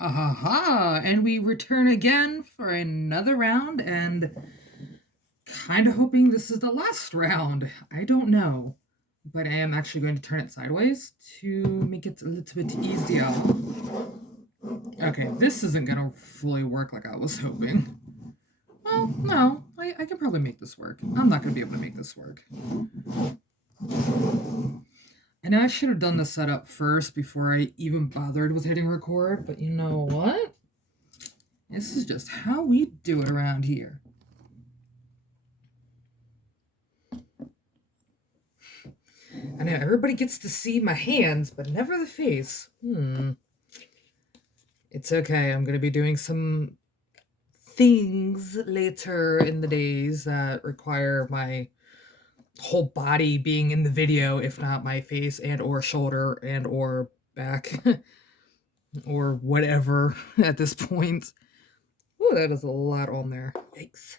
Ha ha ha! And we return again for another round, and kind of hoping this is the last round. I don't know, but I am actually going to turn it sideways to make it a little bit easier. Okay, this isn't gonna fully work like I was hoping. Well, no, I can probably make this work. I'm not gonna be able to make this work. I know I should have done the setup first before I even bothered with hitting record, but you know what? This is just how we do it around here. I know everybody gets to see my hands, but never the face. It's okay. I'm going to be doing some things later in the days that require my whole body being in the video, if not my face and or shoulder and or back or whatever at this point. Oh, that is a lot on there. Yikes.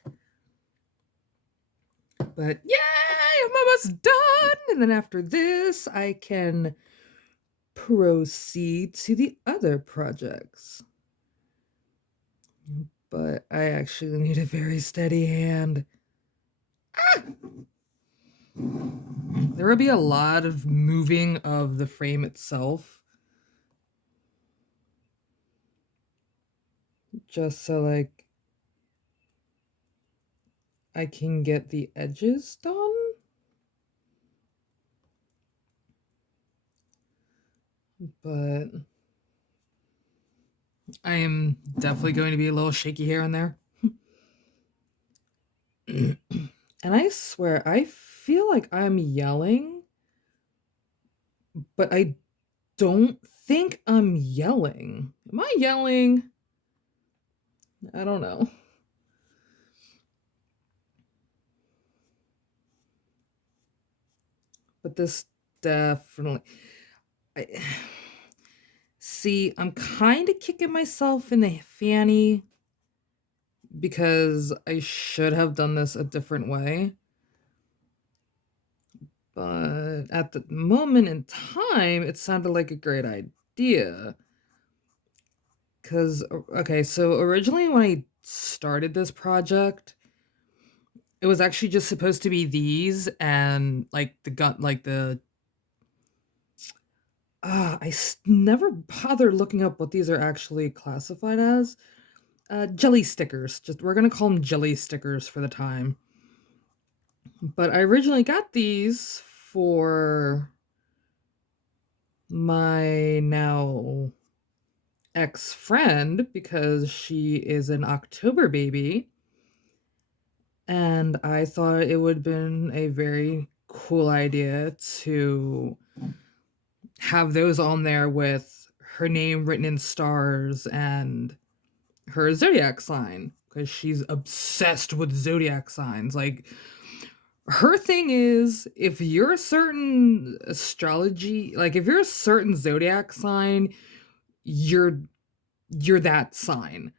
But yay, I'm almost done. And then after this, I can proceed to the other projects. But I actually need a very steady hand. Ah! There will be a lot of moving of the frame itself. Just so, like, I can get the edges done. But I am definitely going to be a little shaky here and there. And I swear, I feel like I'm yelling, but I don't think I'm yelling. Am I yelling? I don't know. But this definitely... See, I'm kind of kicking myself in the fanny because I should have done this a different way. But at the moment in time, it sounded like a great idea. Because, okay, so originally when I started this project, it was actually just supposed to be these and like the gun, like the never bothered looking up what these are actually classified as. Jelly stickers. Just we're gonna call them jelly stickers for the time. But I originally got these for my now ex-friend because she is an October baby. And I thought it would have been a very cool idea to have those on there with her name written in stars and her zodiac sign because she's obsessed with zodiac signs. Like, her thing is, if you're a certain astrology, like if you're a certain zodiac sign, you're that sign.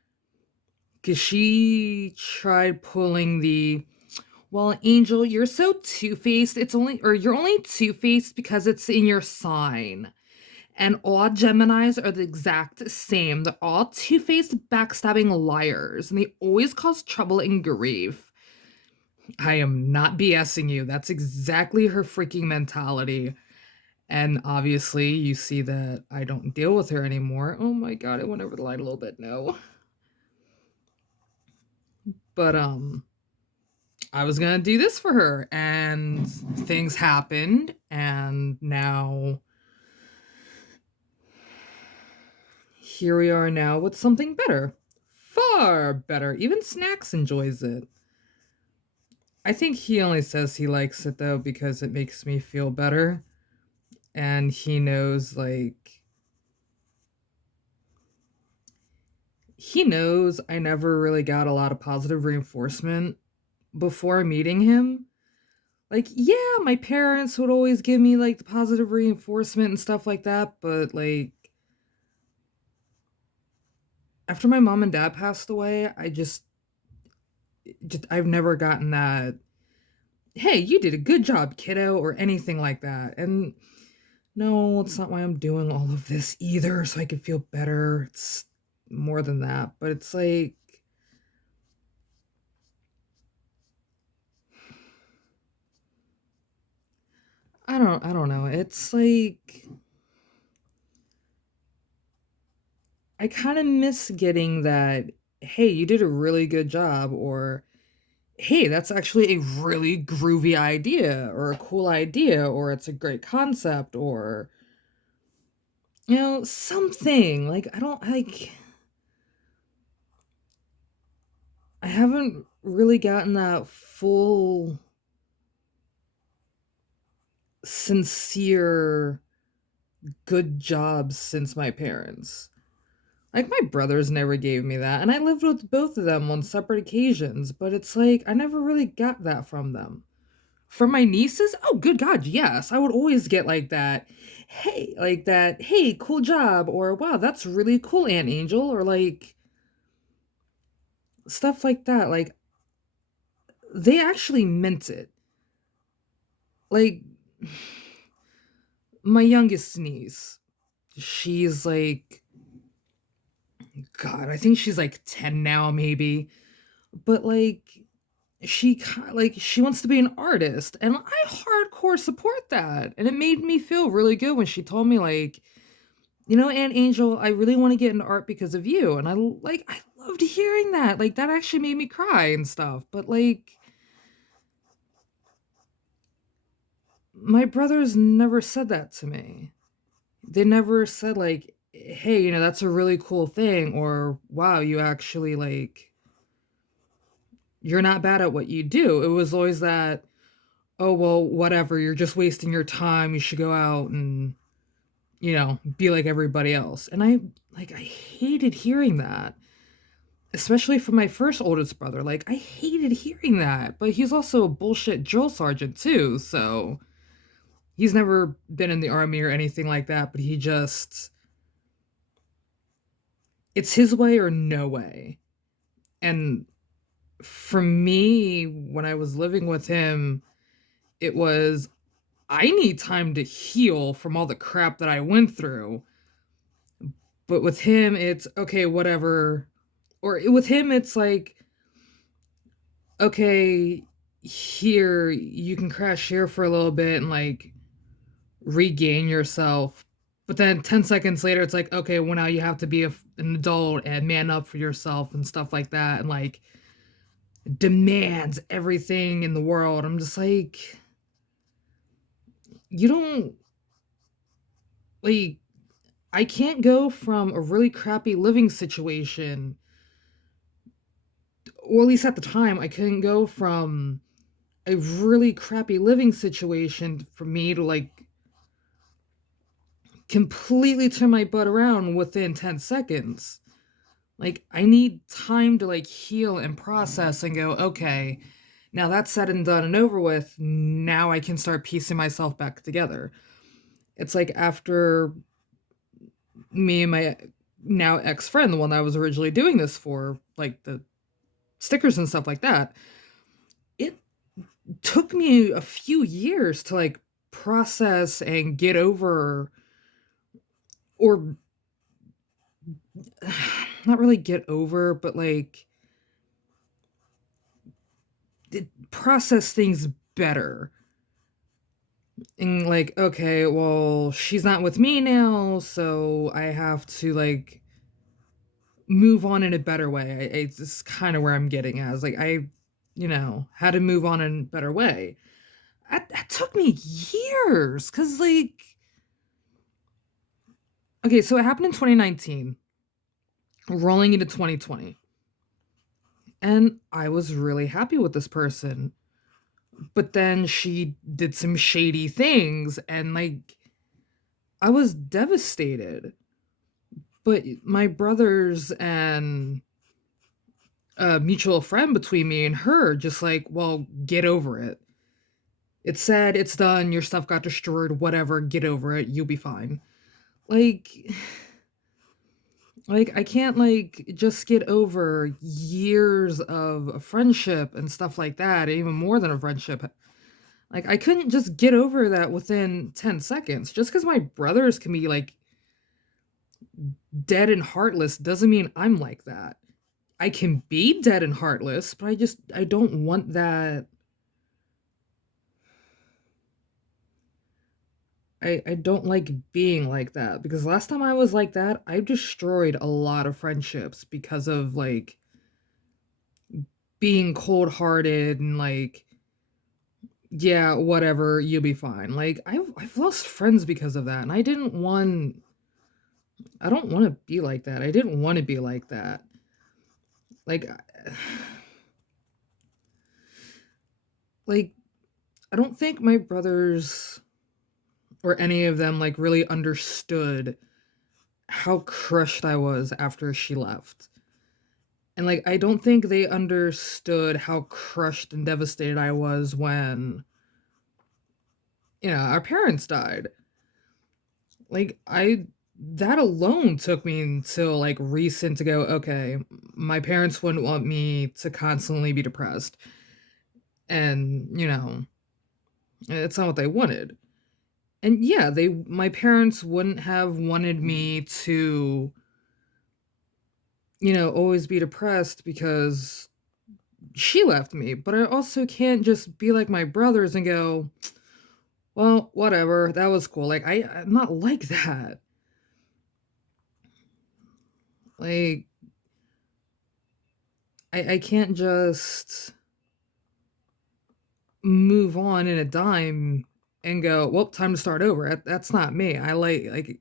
Because she tried pulling the, well, Angel, you're so two-faced. You're only two-faced because it's in your sign. And all Geminis are the exact same. They're all two-faced, backstabbing liars, and they always cause trouble and grief. I am not BSing you. That's exactly her freaking mentality. And obviously, you see that I don't deal with her anymore. Oh my god, I went over the line a little bit. No. But, I was gonna do this for her, and things happened, and now here we are now with something better. Far better. Even Snacks enjoys it. I think he only says he likes it, though, because it makes me feel better. And he knows, like... He knows I never really got a lot of positive reinforcement before meeting him. Like, yeah, my parents would always give me, like, the positive reinforcement and stuff like that, but, like, after my mom and dad passed away, I've never gotten that, hey, you did a good job, kiddo, or anything like that. And no, it's not why I'm doing all of this either, so I can feel better. It's more than that, but it's like I don't know. It's like I kind of miss getting that, hey, you did a really good job, or hey, that's actually a really groovy idea, or a cool idea, or it's a great concept, or, something. Like, I don't like, I haven't really gotten that full, sincere, good job since my parents. Like, my brothers never gave me that, and I lived with both of them on separate occasions, but it's like, I never really got that from them. From my nieces? Oh, good God, yes. I would always get like that. Hey, like that, hey, cool job, or wow, that's really cool, Aunt Angel, or like stuff like that. Like, they actually meant it. Like, my youngest niece, she's like, God, I think she's like 10 now, maybe. But like, she wants to be an artist, and I hardcore support that. And it made me feel really good when she told me, like, Aunt Angel, I really want to get into art because of you. And I loved hearing that. Like, that actually made me cry and stuff. But like, my brothers never said that to me. They never said, like, hey, that's a really cool thing, or wow, you actually, like, you're not bad at what you do. It was always that, oh, well, whatever, you're just wasting your time. You should go out and, be like everybody else. And I hated hearing that, especially from my first oldest brother. Like, I hated hearing that, but he's also a bullshit drill sergeant too. So he's never been in the army or anything like that, but it's his way or no way. And for me, when I was living with him, it was, I need time to heal from all the crap that I went through. But with him, it's okay, whatever. Or with him, it's like, okay, here, you can crash here for a little bit and like regain yourself. But then 10 seconds later, it's like, okay, well, now you have to be an adult and man up for yourself and stuff like that. And like, demands everything in the world. I'm just like, you don't, like, I can't go from a really crappy living situation, or at least at the time, I couldn't go from a really crappy living situation for me to like completely turn my butt around within 10 seconds. Like, I need time to like heal and process and go, okay, now that's said and done and over with. Now I can start piecing myself back together. It's like after me and my now ex friend, the one that I was originally doing this for, like the stickers and stuff like that, it took me a few years to like process and get over, or not really get over, but like process things better. And like, okay, well, she's not with me now, so I have to like move on in a better way. It's kind of where I'm getting at. Is like, how to move on in a better way. That took me years, because like, okay, so it happened in 2019, rolling into 2020. And I was really happy with this person. But then she did some shady things, and like, I was devastated. But my brothers and a mutual friend between me and her just like, well, get over it. It's said, it's done, your stuff got destroyed, whatever, get over it, you'll be fine. Like, like I can't like just get over years of a friendship and stuff like that, even more than a friendship. Like, I couldn't just get over that within 10 seconds just because my brothers can be like dead and heartless doesn't mean I'm like that. I can be dead and heartless, but I don't want that. I don't like being like that because last time I was like that, I destroyed a lot of friendships because of like being cold-hearted and like, yeah, whatever, you'll be fine. Like I've lost friends because of that, and I don't want to be like that. I didn't want to be like that. Like like I don't think my brothers or any of them like really understood how crushed I was after she left. And like I don't think they understood how crushed and devastated I was when, our parents died. Like I that alone took me until like recent to go, okay, my parents wouldn't want me to constantly be depressed. And, it's not what they wanted. And yeah, they my parents wouldn't have wanted me to, always be depressed because she left me, but I also can't just be like my brothers and go, well, whatever, that was cool. Like I'm not like that. Like I can't just move on in a dime and go, well, time to start over. That's not me. I like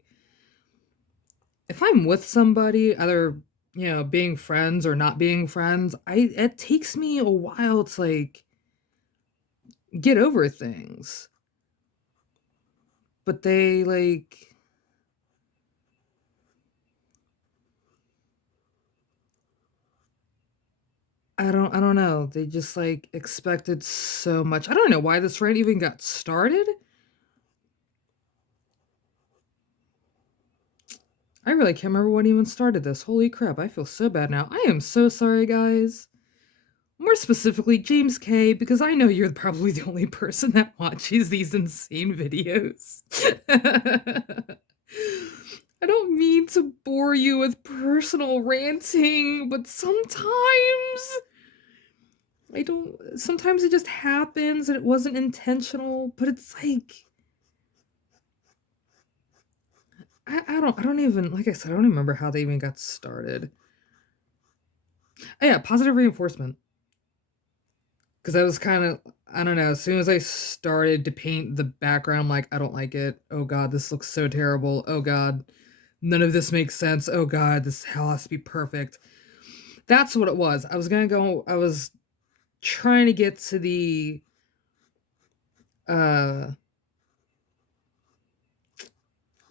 if I'm with somebody, either being friends or not being friends, I it takes me a while to like get over things. But they like I don't know. They just like expected so much. I don't know why this rant even got started. I really can't remember what even started this. Holy crap, I feel so bad now. I am so sorry, guys. More specifically, James K, because I know you're probably the only person that watches these insane videos. I don't mean to bore you with personal ranting, but sometimes it just happens and it wasn't intentional, but it's like I don't even, like I said, I don't even remember how they even got started. Oh yeah, positive reinforcement. Because I was kind of, I don't know, as soon as I started to paint the background, I'm like, I don't like it. Oh god, this looks so terrible. Oh god, none of this makes sense. Oh god, this hell has to be perfect. That's what it was. I was trying to get to the uh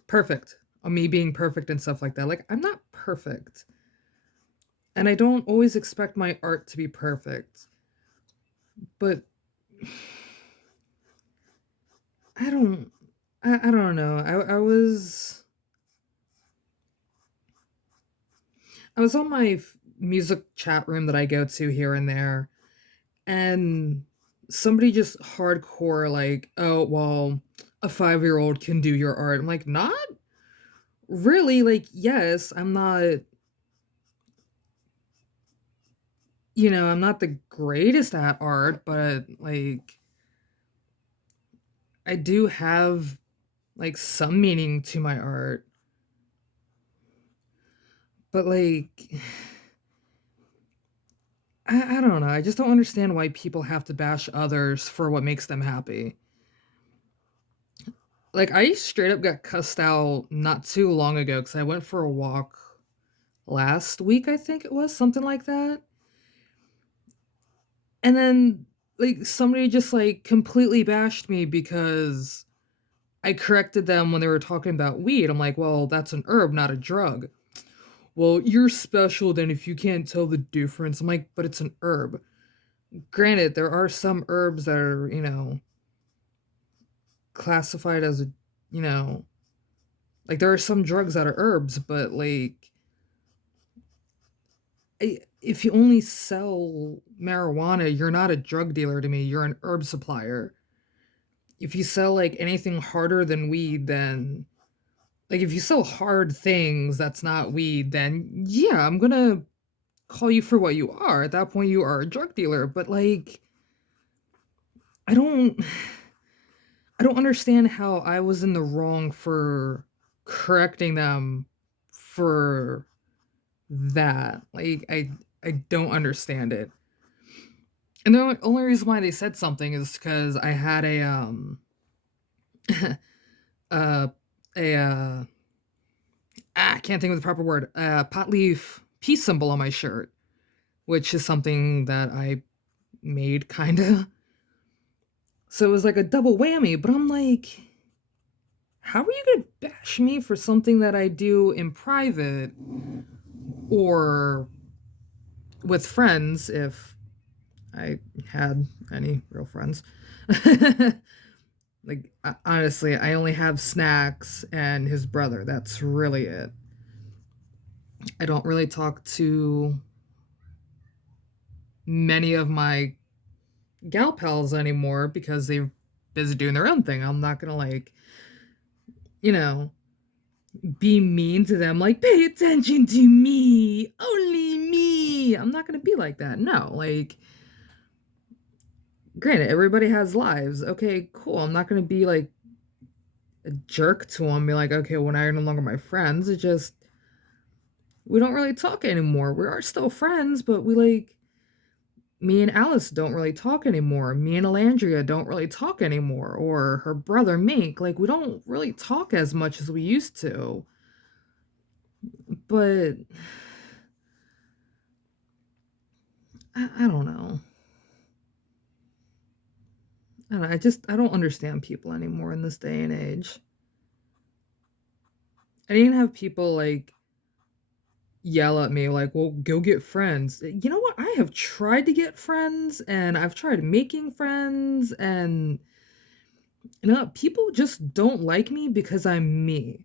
perfect, on me being perfect and stuff like that. Like, I'm not perfect. And I don't always expect my art to be perfect. But I don't I don't know. I was on my music chat room that I go to here and there, and somebody just hardcore like, "Oh, well, a 5-year-old can do your art." I'm like, "Not really." Like, yes, I'm not the greatest at art, but like I do have like some meaning to my art. But like I don't know. I just don't understand why people have to bash others for what makes them happy. Like I straight up got cussed out not too long ago because I went for a walk last week, I think it was, something like that. And then like somebody just like completely bashed me because I corrected them when they were talking about weed. I'm like, well, that's an herb, not a drug. Well, you're special then if you can't tell the difference. I'm like, but it's an herb. Granted, there are some herbs that are, classified as a, you know, like there are some drugs that are herbs, but like if you only sell marijuana, you're not a drug dealer to me. You're an herb supplier. If you sell like anything harder than weed, then Like if you sell hard things that's not weed, then yeah, I'm gonna call you for what you are. At that point, you are a drug dealer. But like, I don't, I don't understand how I was in the wrong for correcting them for that. Like, I don't understand it. And the only reason why they said something is because I had uh, a I can't think of the proper word, pot leaf peace symbol on my shirt, which is something that I made kind of. So it was like a double whammy, but I'm like, how are you going to bash me for something that I do in private or with friends if I had any real friends? Like, honestly, I only have Snacks and his brother. That's really it. I don't really talk to many of my gal pals anymore because they're busy doing their own thing. I'm not gonna like, you know, be mean to them like pay attention to me, only me. I'm not gonna be like that. No, like granted, everybody has lives. Okay, cool. I'm not gonna be like a jerk to them, be like, okay, well now you're no longer my friends. It's just we don't really talk anymore. We are still friends, but we like me and Alice don't really talk anymore. Me and Alandria don't really talk anymore. Or her brother Mink. Like, we don't really talk as much as we used to. But I don't know. I don't understand people anymore in this day and age. I didn't have people like yell at me like, well, go get friends. You know what? I have tried to get friends and I've tried making friends and you know, people just don't like me because I'm me.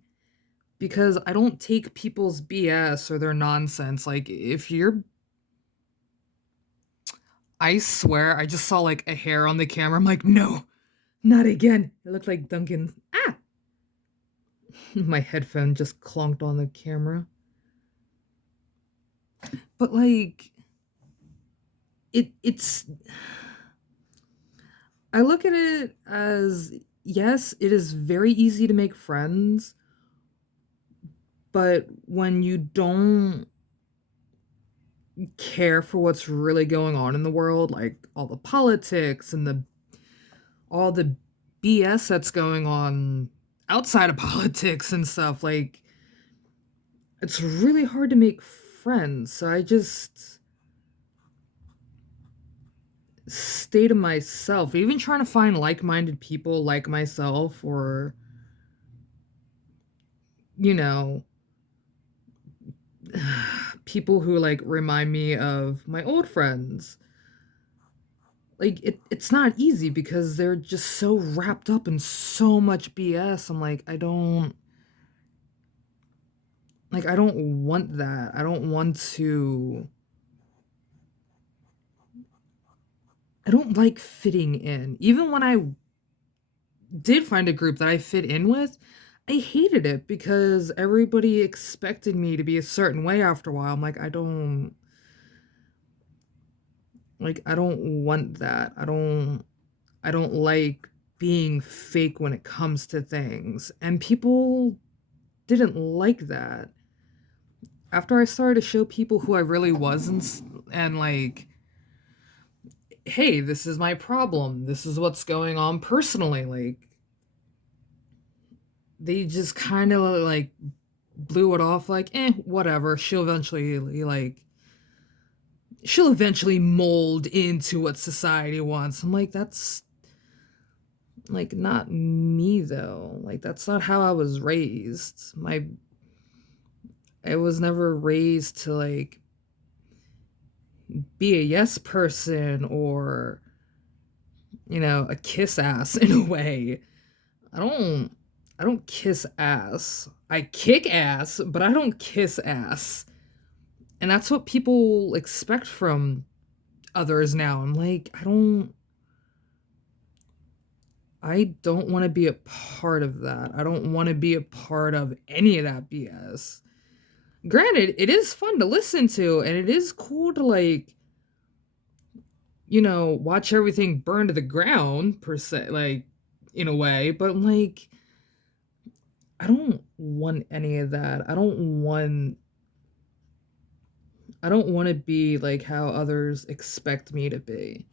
Because I don't take people's BS or their nonsense. Like, if you're, I swear, I just saw like a hair on the camera. I'm like, no, not again. It looked like Duncan. Ah, my headphone just clunked on the camera. But like, it's. I look at it as yes, it is very easy to make friends, but when you don't care for what's really going on in the world, like all the politics and the all the BS that's going on outside of politics and stuff, like it's really hard to make friends. So I just stay to myself. Even trying to find like-minded people like myself or you know, people who like remind me of my old friends. Like it's not easy because they're just so wrapped up in so much BS. I'm like I don't want that. I don't like fitting in. Even when I did find a group that I fit in with, I hated it because everybody expected me to be a certain way after a while. I'm like I don't want that. I don't like being fake when it comes to things. And people didn't like that. After I started to show people who I really was and like, hey, this is my problem. This is what's going on personally. Like, they just kind of like blew it off like, whatever. She'll eventually mold into what society wants. I'm like, that's like not me though. Like that's not how I was raised. I was never raised to like be a yes person or a kiss ass in a way. I don't I don't kiss ass. I kick ass, but I don't kiss ass. And that's what people expect from others now. I'm like, I don't want to be a part of that. I don't want to be a part of any of that BS. Granted, it is fun to listen to and it is cool to like, watch everything burn to the ground per se, like in a way, but like I don't want any of that. I don't want to be like how others expect me to be.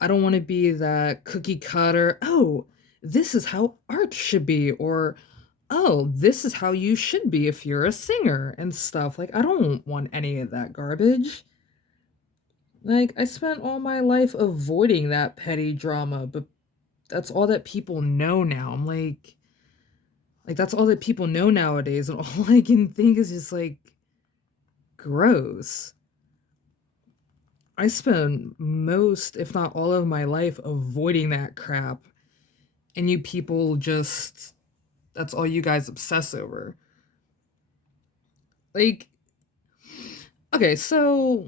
I don't want to be that cookie cutter, oh, this is how art should be, or oh, this is how you should be if you're a singer and stuff. Like, I don't want any of that garbage. Like, I spent all my life avoiding that petty drama, but that's all that people know now. I'm like that's all that people know nowadays, and all I can think is just like gross. I spent most, if not all of my life avoiding that crap, and you people just, that's all you guys obsess over. Like, okay, so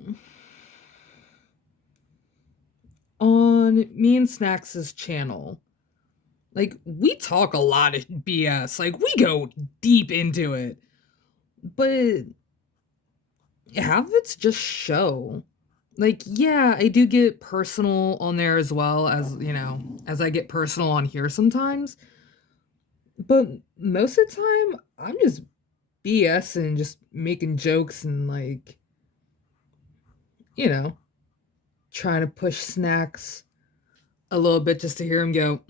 on me and Snacks' channel, like, we talk a lot of BS. Like, we go deep into it. But half of it's just show. Like, yeah, I do get personal on there as well as, as I get personal on here sometimes. But most of the time, I'm just BS and just making jokes and, like, you know, trying to push Snacks a little bit just to hear him go,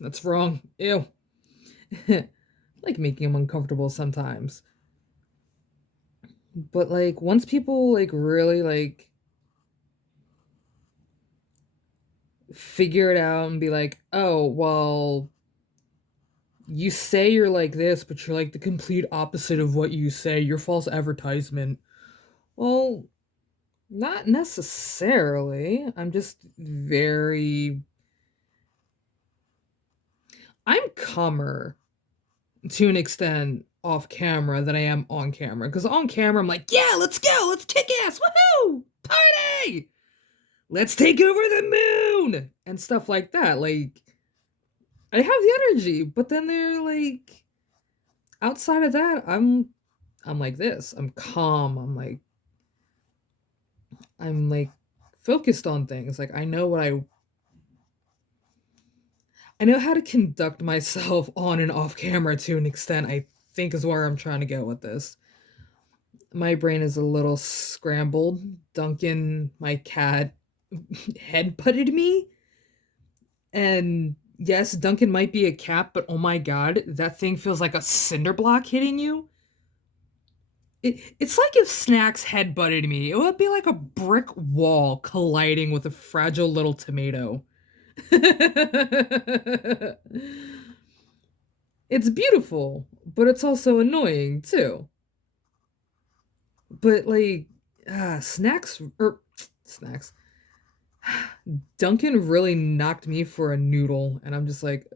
that's wrong. Ew. Like making him uncomfortable sometimes. But like once people like really like figure it out and be like, oh, well, you say you're like this, but you're like the complete opposite of what you say. You're false advertisement. Well, not necessarily. I'm just very. I'm calmer to an extent off camera than I am on camera. Because on camera, I'm like, yeah, let's go. Let's kick ass. Woohoo! Party! Let's take over the moon! And stuff like that. Like, I have the energy, but then they're like, outside of that, I'm like this. I'm calm. I'm like focused on things. Like I know how to conduct myself on and off camera to an extent. I think is where I'm trying to go with this. My brain is a little scrambled. Duncan, my cat, head butted me. And yes, Duncan might be a cat, but oh my god, that thing feels like a cinder block hitting you. It's like if Snacks head butted me. It would be like a brick wall colliding with a fragile little tomato. It's beautiful, but it's also annoying too. But like, snacks. Duncan really knocked me for a noodle, and I'm just like,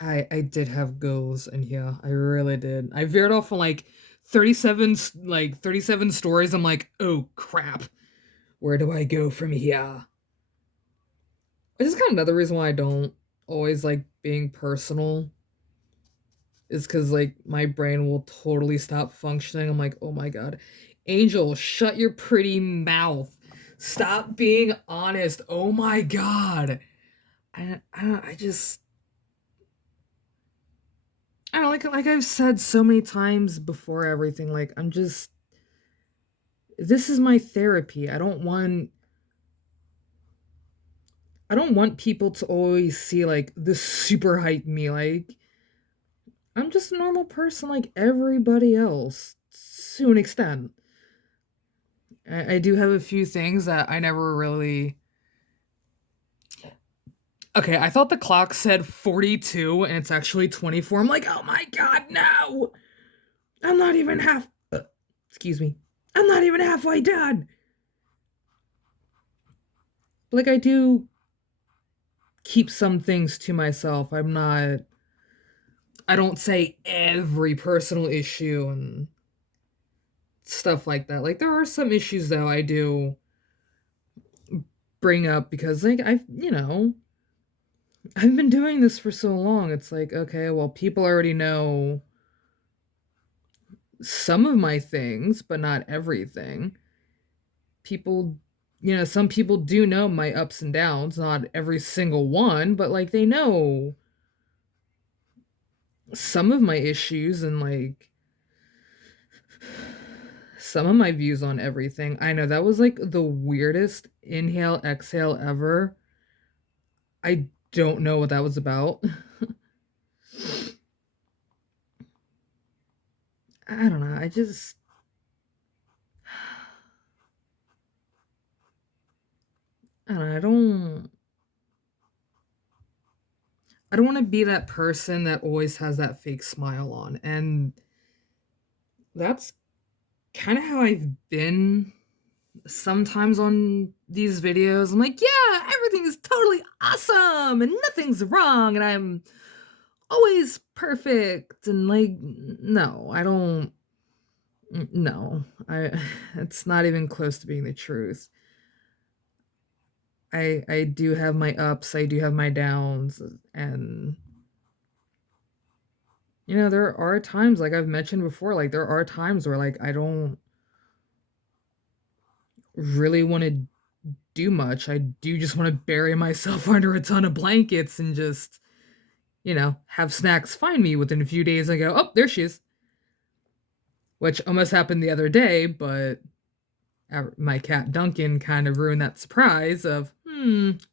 I did have goals, and yeah, I really did. I veered off on like 37 stories. I'm like, oh crap, where do I go from here? Which is kind of another reason why I don't always like being personal. Is because like my brain will totally stop functioning. I'm like, oh my god, Angel, shut your pretty mouth. Stop being honest. Oh my god. I just I don't know, like I've said so many times before everything. Like I'm just this is my therapy. I don't want people to always see like this super hype me. Like I'm just a normal person like everybody else to an extent. I do have a few things that I never really. Okay, I thought the clock said 42 and it's actually 24. I'm like, oh my god, no! I'm not even half. Excuse me. I'm not even halfway done! Like, I do keep some things to myself. I'm not. I don't say every personal issue and stuff like that. Like, there are some issues, though, I do bring up because like I've been doing this for so long. It's like, okay, well, people already know some of my things, but not everything. People, some people do know my ups and downs, not every single one, but like they know some of my issues and like some of my views on everything. I know that was like the weirdest inhale exhale ever. I don't know what that was about. I don't know. I don't know. I don't want to be that person that always has that fake smile on. And that's kind of how I've been sometimes on these videos. I'm like, yeah, everything is totally awesome and nothing's wrong and I'm always perfect. And like, no, I don't. No, it's not even close to being the truth. I do have my ups, I do have my downs, and there are times like I've mentioned before, like there are times where like I don't really want to do much. I do just want to bury myself under a ton of blankets and just, have snacks find me within a few days. I go, oh, there she is, which almost happened the other day, but my cat Duncan kind of ruined that surprise of,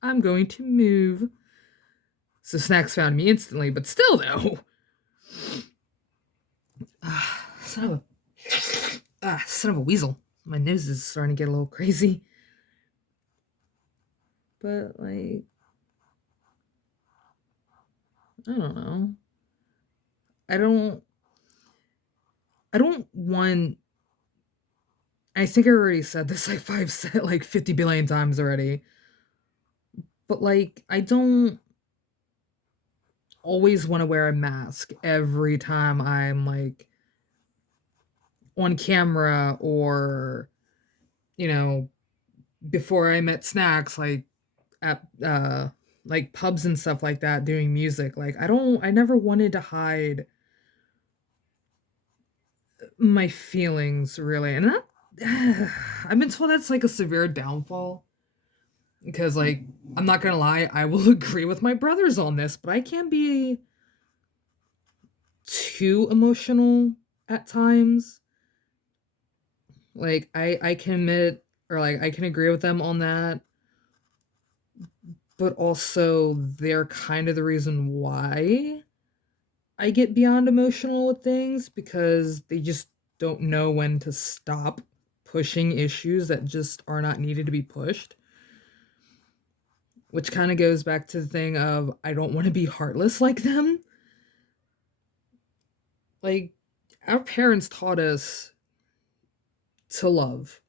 I'm going to move. So snacks found me instantly, but still though. Son of a son of a weasel. My nose is starting to get a little crazy. But like I don't know. I don't I don't want I think I already said this like 50 billion times already. But like I don't always want to wear a mask every time I'm like on camera or you know before I met snacks at like pubs and stuff like that doing music. Like I never wanted to hide my feelings really. And that I've been told that's like a severe downfall because like I'm not gonna lie, I will agree with my brothers on this, but I can be too emotional at times. Like I can admit or like I can agree with them on that, but also they're kind of the reason why I get beyond emotional with things because they just don't know when to stop pushing issues that just are not needed to be pushed. Which kind of goes back to the thing of I don't want to be heartless like them. Like our parents taught us to love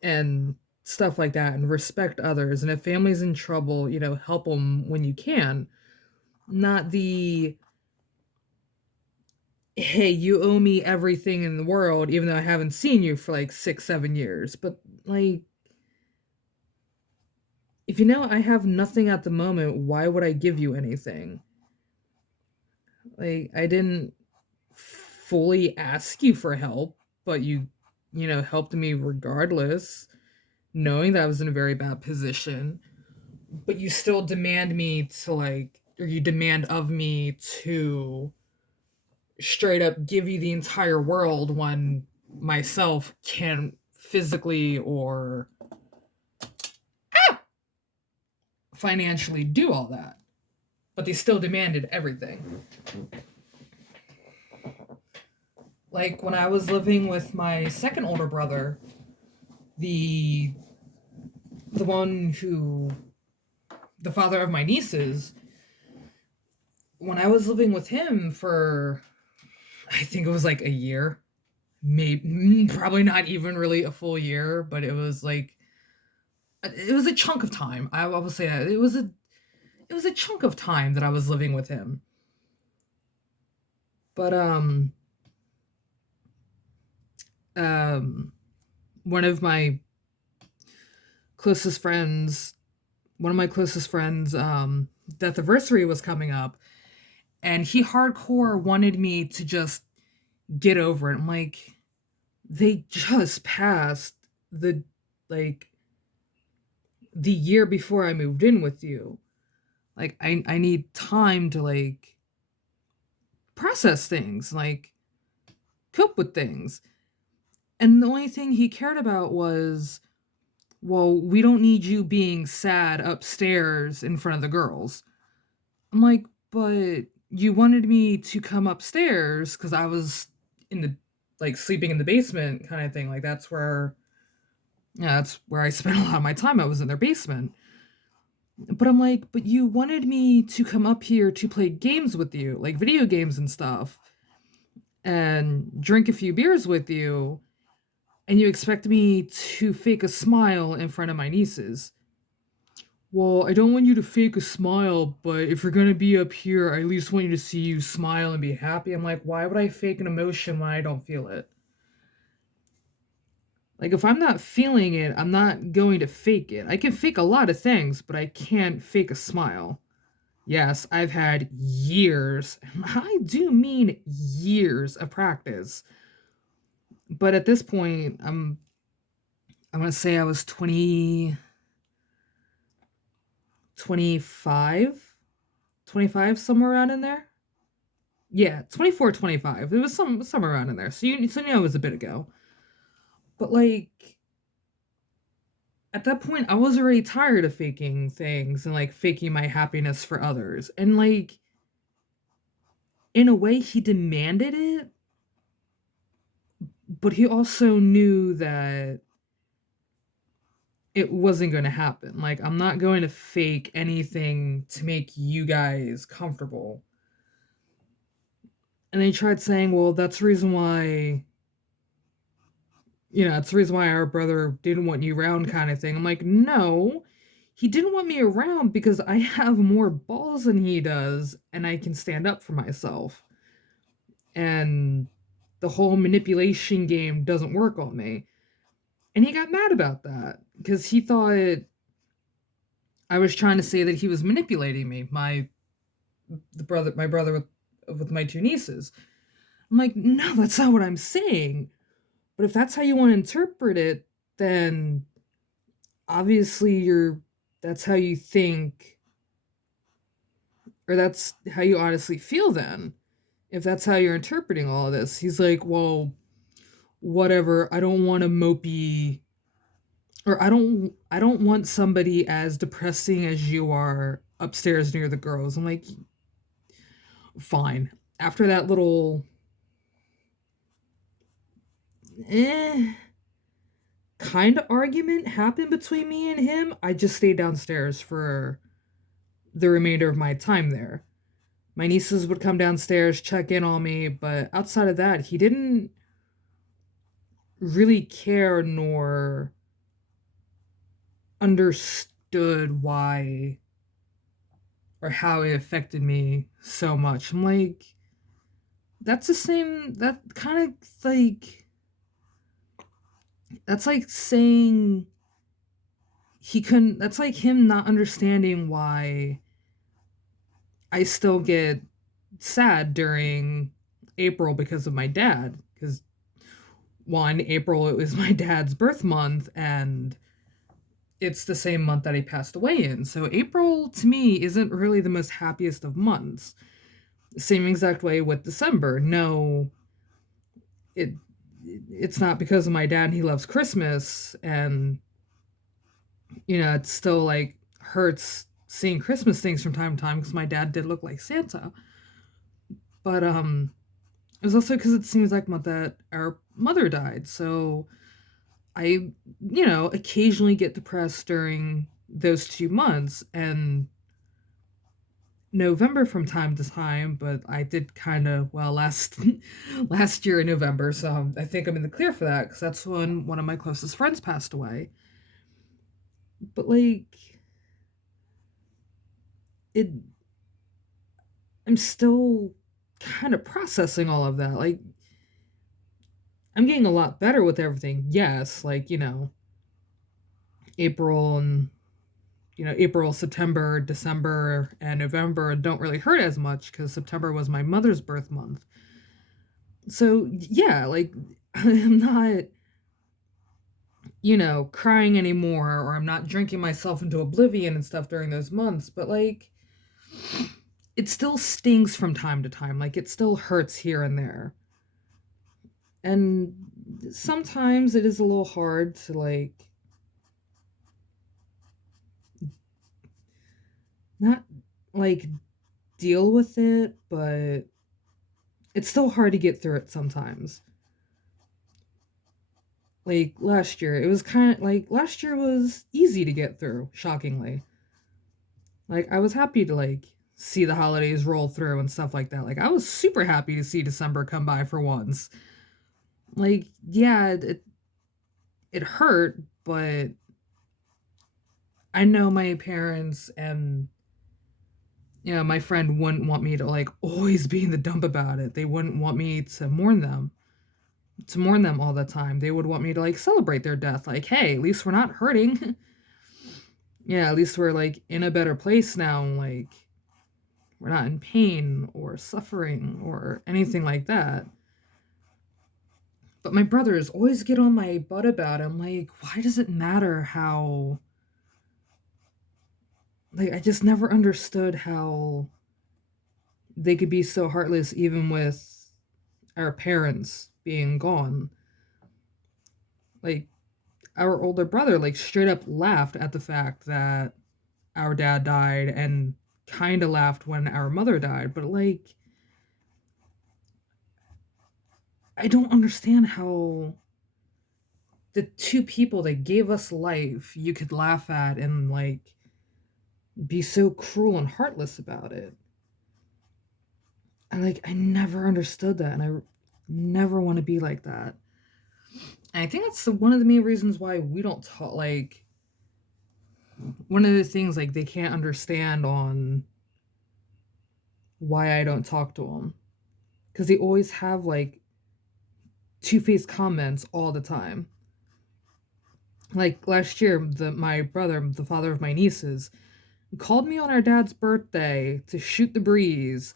and stuff like that and respect others. And if family's in trouble, help them when you can. Not the hey, you owe me everything in the world, even though I haven't seen you for like 6, 7 years. But like, if I have nothing at the moment, why would I give you anything? Like, I didn't fully ask you for help, but you helped me regardless, knowing that I was in a very bad position. But you still demand me to like, or you demand of me to straight up give you the entire world when myself can't physically or financially do all that. But they still demanded everything. Like when I was living with my second older brother, the one who the father of my nieces, when I was living with him for I think it was like a year, maybe probably not even really a full year, but it was a chunk of time. I will say that it was a chunk of time that I was living with him. But um one of my closest friends, one of my closest friends, death anniversary was coming up, and he hardcore wanted me to just get over it. I'm like, they just passed the like the year before I moved in with you. Like I need time to like process things, like cope with things. And the only thing he cared about was, well, we don't need you being sad upstairs in front of the girls. I'm like, but you wanted me to come upstairs because I was in the like sleeping in the basement kind of thing. Like that's where I spent a lot of my time. I was in their basement. But I'm like, but you wanted me to come up here to play games with you, like video games and stuff, and drink a few beers with you, and you expect me to fake a smile in front of my nieces. Well, I don't want you to fake a smile, but if you're gonna be up here, I at least want you to see you smile and be happy. I'm like, why would I fake an emotion when I don't feel it? Like, if I'm not feeling it, I'm not going to fake it. I can fake a lot of things, but I can't fake a smile. Yes, I've had years, I do mean years of practice. But at this point, I'm gonna say I was 25, 25, somewhere around in there. Yeah, 24, 25. It was somewhere around in there. So you know it was a bit ago. But like at that point I was already tired of faking things and like faking my happiness for others. And like in a way he demanded it, but he also knew that it wasn't going to happen. Like I'm not going to fake anything to make you guys comfortable. And they tried saying, well, that's the reason why, it's the reason why our brother didn't want you around kind of thing. I'm like, no, he didn't want me around because I have more balls than he does and I can stand up for myself. And the whole manipulation game doesn't work on me. And he got mad about that because he thought I was trying to say that he was manipulating me, my brother with my two nieces. I'm like, no, that's not what I'm saying. But if that's how you want to interpret it, then obviously that's how you think, or that's how you honestly feel then. If that's how you're interpreting all of this. He's like, well, whatever, I don't want a mopey, or I don't want somebody as depressing as you are upstairs near the girls. I'm like, fine. After that little eh kind of argument happened between me and him, I just stayed downstairs for the remainder of my time there. My nieces would come downstairs, check in on me, but outside of that, he didn't really care nor understood why or how it affected me so much. I'm like, that's the same, that kind of like, that's like saying that's like him not understanding why I still get sad during April because of my dad. Because one, April, it was my dad's birth month, and it's the same month that he passed away in. So April to me isn't really the most happiest of months. Same exact way with December. No, it it's not because of my dad. He loves Christmas, and it still like hurts seeing Christmas things from time to time because my dad did look like Santa. But it was also because it seems like that our mother died. So I, occasionally get depressed during those 2 months and November from time to time. But I did kind of well last last year in November, so I think I'm in the clear for that because that's when one of my closest friends passed away. But like it, I'm still kind of processing all of that. Like I'm getting a lot better with everything. Yes, like April and April, September, December, and November don't really hurt as much because September was my mother's birth month. So yeah, like I'm not, crying anymore, or I'm not drinking myself into oblivion and stuff during those months, but like it still stings from time to time. Like it still hurts here and there. And sometimes it is a little hard to like not like deal with it, but it's still hard to get through it sometimes. Like last year, it was kind of like last year was easy to get through, shockingly. Like I was happy to like see the holidays roll through and stuff like that. Like I was super happy to see December come by for once. Like yeah, it hurt, but I know my parents and my friend wouldn't want me to like always be in the dump about it. They wouldn't want me to mourn them all the time. They would want me to like celebrate their death. Like, hey, at least we're not hurting. Yeah, at least we're like in a better place now. Like, we're not in pain or suffering or anything like that. But my brothers always get on my butt about it. I'm like, why does it matter how. Like, I just never understood how they could be so heartless, even with our parents being gone. Like, our older brother, like, straight up laughed at the fact that our dad died and kind of laughed when our mother died. But, like, I don't understand how the two people that gave us life you could laugh at and, like, be so cruel and heartless about it. I never understood that, and I never want to be like that. And I think that's one of the main reasons why we don't talk. Like, one of the things like they can't understand on why I don't talk to them, because they always have like two-faced comments all the time. Like last year, my brother, the father of my nieces, called me on our dad's birthday to shoot the breeze.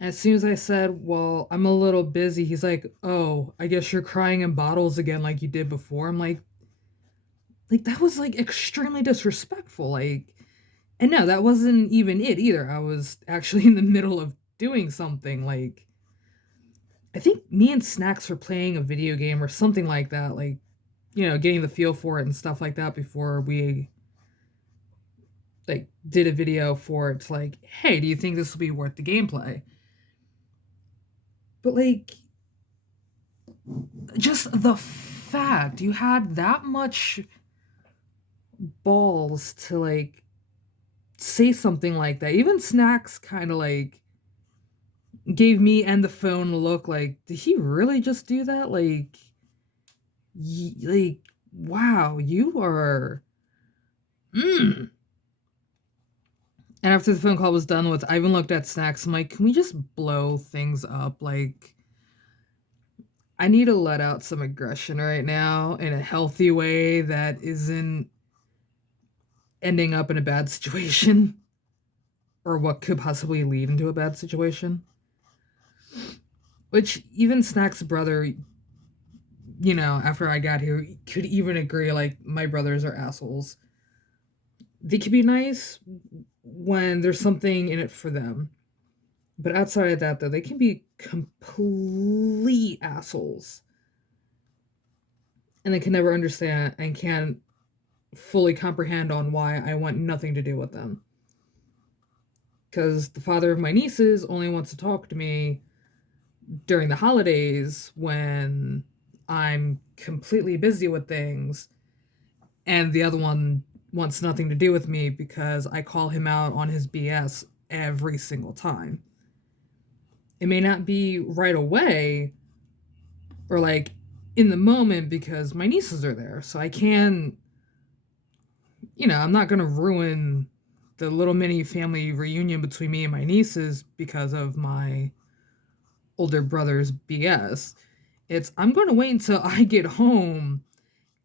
And as soon as I said, well, I'm a little busy, he's like, oh, I guess you're crying in bottles again like you did before. I'm like that was like extremely disrespectful. Like, and no, that wasn't even it either. I was actually in the middle of doing something. Like, I think me and Snacks were playing a video game or something like that. Like, getting the feel for it and stuff like that before we like did a video for it. Like, hey, do you think this will be worth the gameplay? But like, just the fact you had that much balls to like say something like that. Even Snacks kind of like gave me and the phone a look like, did he really just do that? Like, like, wow, you are. Mm. And after the phone call was done with, I even looked at Snacks. I'm like, can we just blow things up? Like, I need to let out some aggression right now in a healthy way that isn't ending up in a bad situation or what could possibly lead into a bad situation. Which even Snack's brother, after I got here, could even agree like, my brothers are assholes. They could be nice when there's something in it for them. But outside of that, though, they can be complete assholes. And they can never understand and can't fully comprehend on why I want nothing to do with them. Because the father of my nieces only wants to talk to me during the holidays when I'm completely busy with things, and the other one wants nothing to do with me because I call him out on his BS every single time. It may not be right away or like in the moment because my nieces are there, so I can, I'm not going to ruin the little mini family reunion between me and my nieces because of my older brother's BS. I'm going to wait until I get home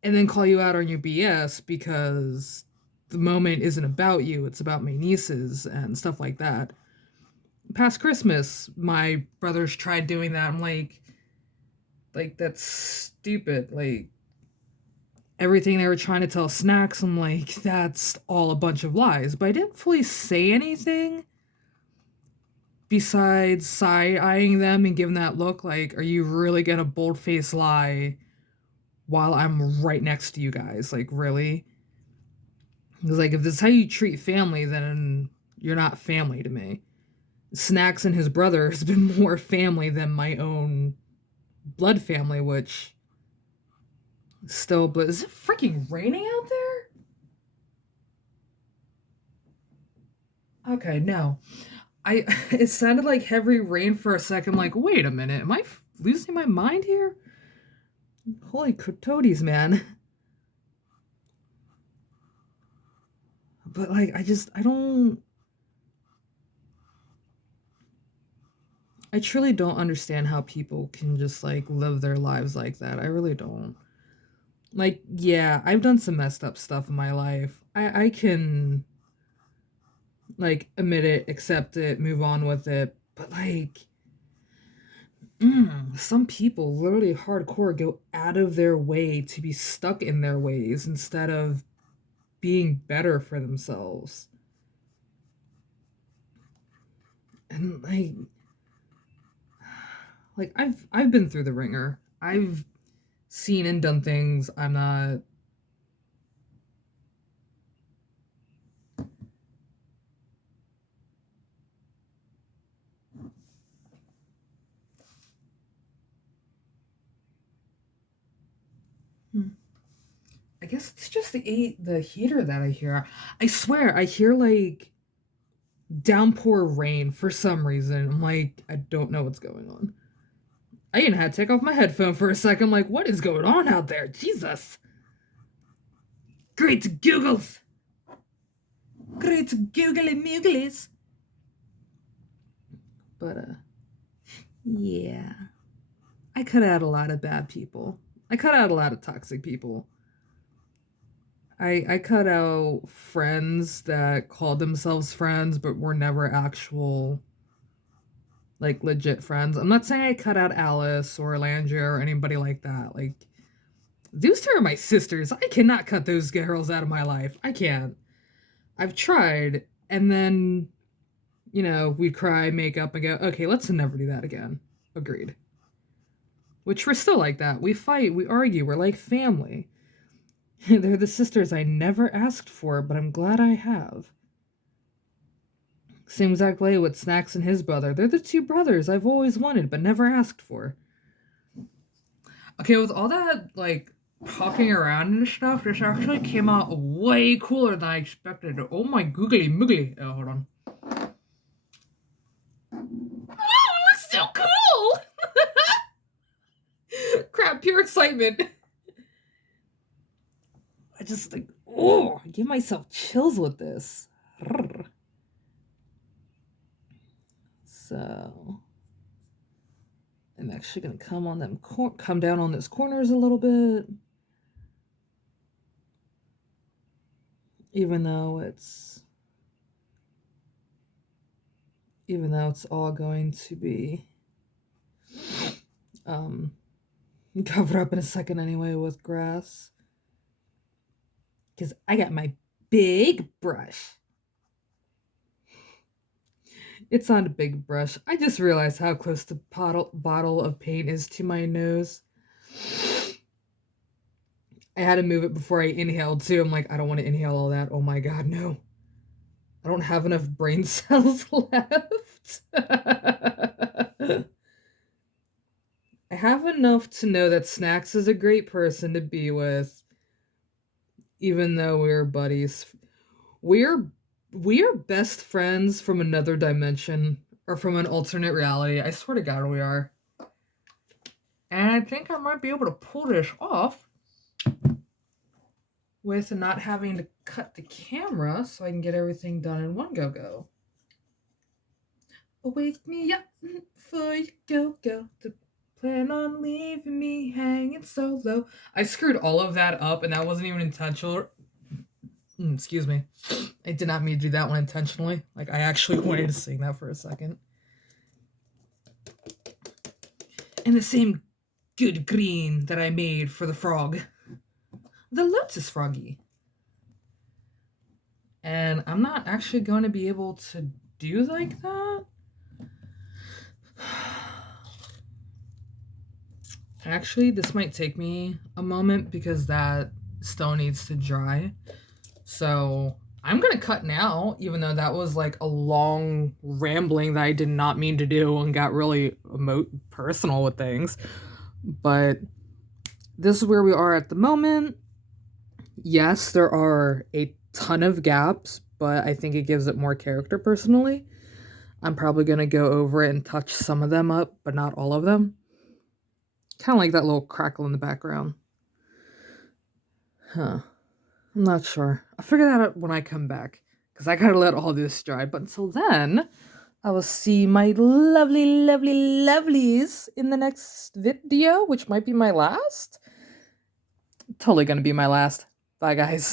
and then call you out on your BS because the moment isn't about you, it's about my nieces and stuff like that. Past Christmas, my brothers tried doing that. I'm like that's stupid. Like everything they were trying to tell Snacks, I'm like, that's all a bunch of lies. But I didn't fully say anything besides side eyeing them and giving that look like, are you really gonna bold face lie while I'm right next to you guys? Like, really? Because, like, if this is how you treat family, then you're not family to me. Snacks and his brother has been more family than my own blood family, which still, but is it freaking raining out there? Okay, no. I it sounded like heavy rain for a second. Like, wait a minute, am I losing my mind here? Holy toadies, man! But like, I don't, I truly don't understand how people can just like live their lives like that. I really don't. Like, yeah, I've done some messed up stuff in my life. I can like admit it, accept it, move on with it. But like, some people literally hardcore go out of their way to be stuck in their ways instead of being better for themselves. And like I've been through the ringer. I've seen and done things I'm not. I guess it's just the heater that I hear. I swear I hear like downpour rain for some reason. I'm like, I don't know what's going on. I even had to take off my headphone for a second. I'm like, what is going on out there? Jesus. Great Googles. Great googly mooglies. But yeah. I cut out a lot of bad people. I cut out a lot of toxic people. I cut out friends that called themselves friends but were never actual like legit friends. I'm not saying I cut out Alice or Landria or anybody like that. Like those two are my sisters. I cannot cut those girls out of my life. I can't. I've tried, and then we'd cry, make up, and go, okay, let's never do that again. Agreed. Which we're still like that. We fight, we argue, we're like family. They're the sisters I never asked for, but I'm glad I have. Same exact way with Snacks and his brother. They're the two brothers I've always wanted, but never asked for. Okay, with all that, like, talking around and stuff, this actually came out way cooler than I expected. Oh my googly moogly. Oh, hold on. Oh, it looks so cool! Crap, pure excitement. I just like, oh, I give myself chills with this. So I'm actually gonna come down on those corners a little bit, even though it's all going to be covered up in a second anyway with grass, because I got my big brush. It's on a big brush. I just realized how close the bottle of paint is to my nose. I had to move it before I inhaled too. I'm like, I don't want to inhale all that. Oh my god, no. I don't have enough brain cells left. I have enough to know that Snacks is a great person to be with, even though we're buddies. We are best friends from another dimension or from an alternate reality. I swear to God, we are. And I think I might be able to pull this off with not having to cut the camera so I can get everything done in one go. Wake me up before you go to play plan on leaving me hanging so low. I screwed all of that up, and that wasn't even intentional. Excuse me. I did not mean to do that one intentionally. Like, I actually wanted to sing that for a second. And the same good green that I made for the frog. The lotus froggy. And I'm not actually going to be able to do like that. Actually, this might take me a moment because that still needs to dry. So I'm going to cut now, even though that was like a long rambling that I did not mean to do and got really personal with things. But this is where we are at the moment. Yes, there are a ton of gaps, but I think it gives it more character personally. I'm probably going to go over it and touch some of them up, but not all of them. Kind of like that little crackle in the background. Huh. I'm not sure. I'll figure that out when I come back, because I gotta let all this dry. But until then, I will see my lovely, lovely, lovelies in the next video, which might be my last. Totally gonna be my last. Bye, guys.